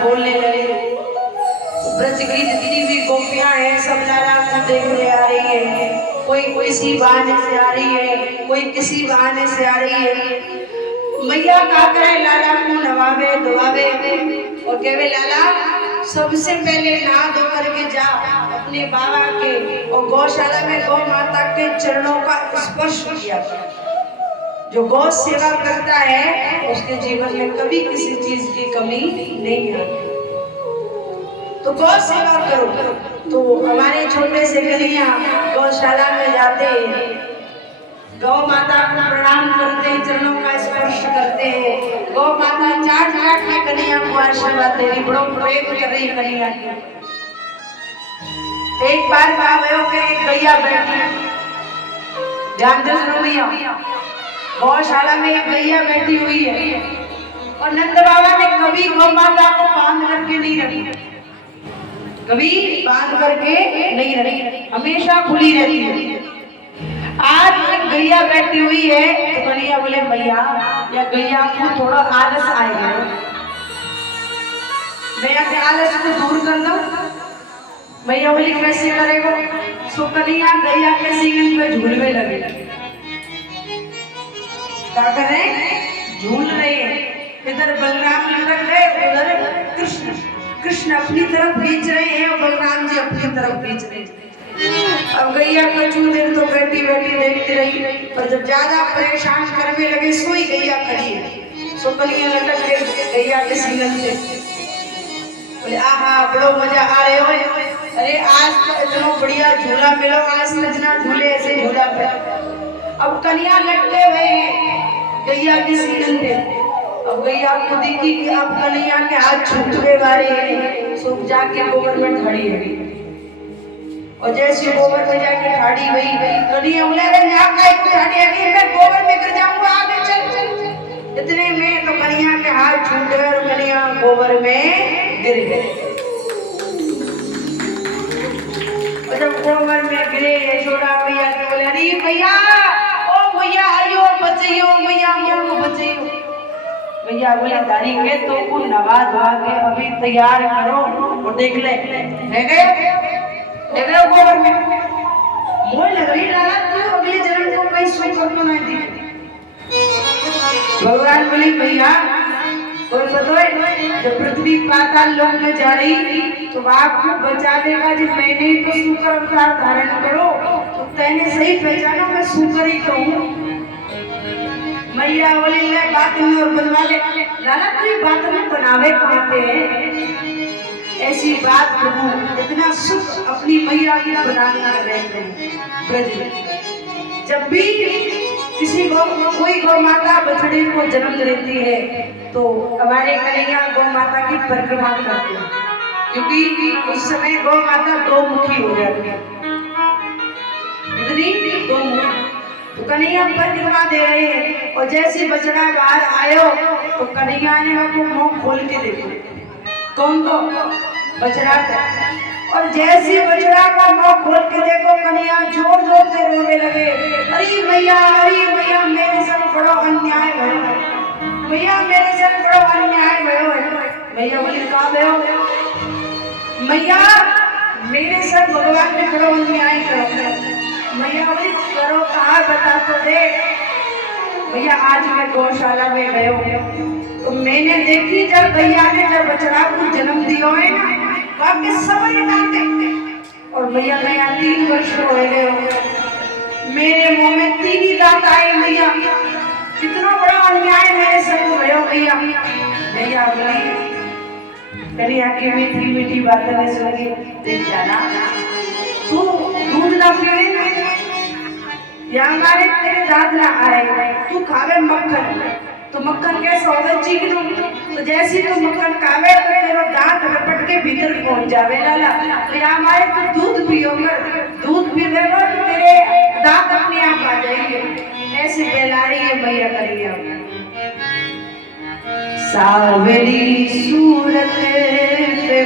बोलने लगे। ब्रज की जितनी भी गोपियां हैं सब लाला को देखने आ रही है। कोई किसी बहाने से आ रही है, कोई किसी बहाने से आ रही है। मैया का करे लाला को नवावे धोवावे और कहे लाला सबसे पहले नहा धो करके जा अपने बाबा के और गौशाला में गौ माता के चरणों का स्पर्श किया। जो गौ सेवा करता है उसके जीवन में कभी किसी चीज की कमी नहीं आती। तो गौ सेवा करो। तो हमारे छोटे से कन्हैया गौशाला में जाते हैं, गौ माता को प्रणाम करते हैं, चरणों का स्पर्श करते हैं। गौ माता चाट चाट के कन्हैया को आशीर्वाद दे रही, बड़ो प्रेम कर रही कन्हैया की। एक बार बाबा के एक गैया बैठी, जानते हो भैया, गौशाला में एक गैया बैठी हुई है और नंद बाबा ने कभी गौ माता को बांध करके नहीं रखी, कभी बांध करके नहीं रखी, हमेशा खुली रहती है। आज एक गैया बैठी हुई है तो कन्हैया बोले भैया या गैया को थोड़ा आलस आएगा, मैं अपने आलस को दूर कर दूं। भैया बोली कैसे करेगा? सो कन्हैया गैया के सींगन पे झूलने लगे। क्या कर रहे हैं? झूल रहे हैं। इधर बलराम लटक गए, उधर कृष्ण कृष्ण अपनी तरफ खींच रहे हैं और बलराम जी अपनी तरफ खींच रहे हैं। अब गैया कुछ देर तो बैठी बैठी देखती रही, पर जब ज्यादा परेशान करने लगे सोई गैया खड़ी है। सो कन्हैया लटक गए गैया के सींगन पे। बोले आहा बड़ो मजा आ रहे हो, अरे आज तो इतना बढ़िया झूला मिलो, आज इतना झूले ऐसे झूला पे। अब कन्हैया लटके हुए गैया की सींगन पे। अब गैया को देखी कि अब कन्हैया के हाथ छूटने वाले हैं, सो जाके गोबर में खड़ी है। और जैसे गोबर में जाके खड़ी हुई कन्हैया बोले अरे यहाँ का एक खड़ी है, मैं गोबर में गिर जाऊंगा, आगे चल। इतने में तो कन्हैया के हाथ छूट गए और कन्हैया गोबर में गिर गए। और जब गोबर में गिरे यशोदा मैया के बोले अरे भैया ओ भैया आइयो बचाइयो मैया मोको बचाइयो। भैया बोले दारी के तो को नवा धवा के अभी तैयार करो और देख ले गए गोबर में। मोह लग रही लाला तू अगले जन्म को कहीं सुख करना नहीं दी। भगवान बोले भैया और बताओ जब पृथ्वी पाताल लोक में जा रही तो आपको बचा देगा जब मैंने तो शुक्र अवतार धारण करो तो तैने सही पहचानो मैं शुक्र ही कहूँ। मैया बोले ले बात में और बनवा ले। लाला कोई बात में बनावे कहते हैं ऐसी बात कहूँ, इतना सुख अपनी मैया की प्रदान कर रहे हैं ब्रज में। जब भी किसी कोई गौ माता बछड़े को जन्म देती है तो हमारे कन्हैया गौ माता की परिक्रमा करते हैं, क्योंकि उस समय गौ माता दो मुखी हो जाती है, इतनी दो मुखी। तो कन्हैया परिक्रमा दे रहे हैं और जैसे बछड़ा बाहर आयो तो कन्हैया ने वो मुंह खोल के देखो, कौन को? बछड़ा का। और जैसे बछड़ा का मुंह खोल के देखो कन्हैया जोर जोर से रोने लगे, अरे भैया मेरे संग बड़ा अन्याय भयो, भैया मेरे संग बड़ा अन्याय भयो है। भैया बोले कहाँ भयो? मैया मेरे संग भगवान ने बड़ा अन्याय करो। मैया बोली करो कहाँ बता तो दे। भैया आज मैं गौशाला में गयो तो मैंने देखी जब भैया ने जब बछड़ा को जन्म दियो है ना बाकी सब डांटे और भैया मैं 3 वर्ष हो गए मेरे मुंह में 3 ही दांत आए। भैया कितना बड़ा अन्याय मेरे संग भयो भैया। भैया बोली कन्हैया की मीठी मीठी बातें सुन के देख जाना तू दूध ना पिए या हमारे तेरे दांत ना आए, तू खावे मक्खन तो मक्खन कैसा होगा चिकन, तो जैसी तू मक्खन खावे तो तेरा दांत रपट के भीतर पहुंच जावे लाला। तो या हमारे तू दूध पियोगे, दूध पीवेगा तो तेरे दांत अपने आप आ जाएंगे। ऐसे बहला रही है भैया कन्हैया। सावरी सूरत पे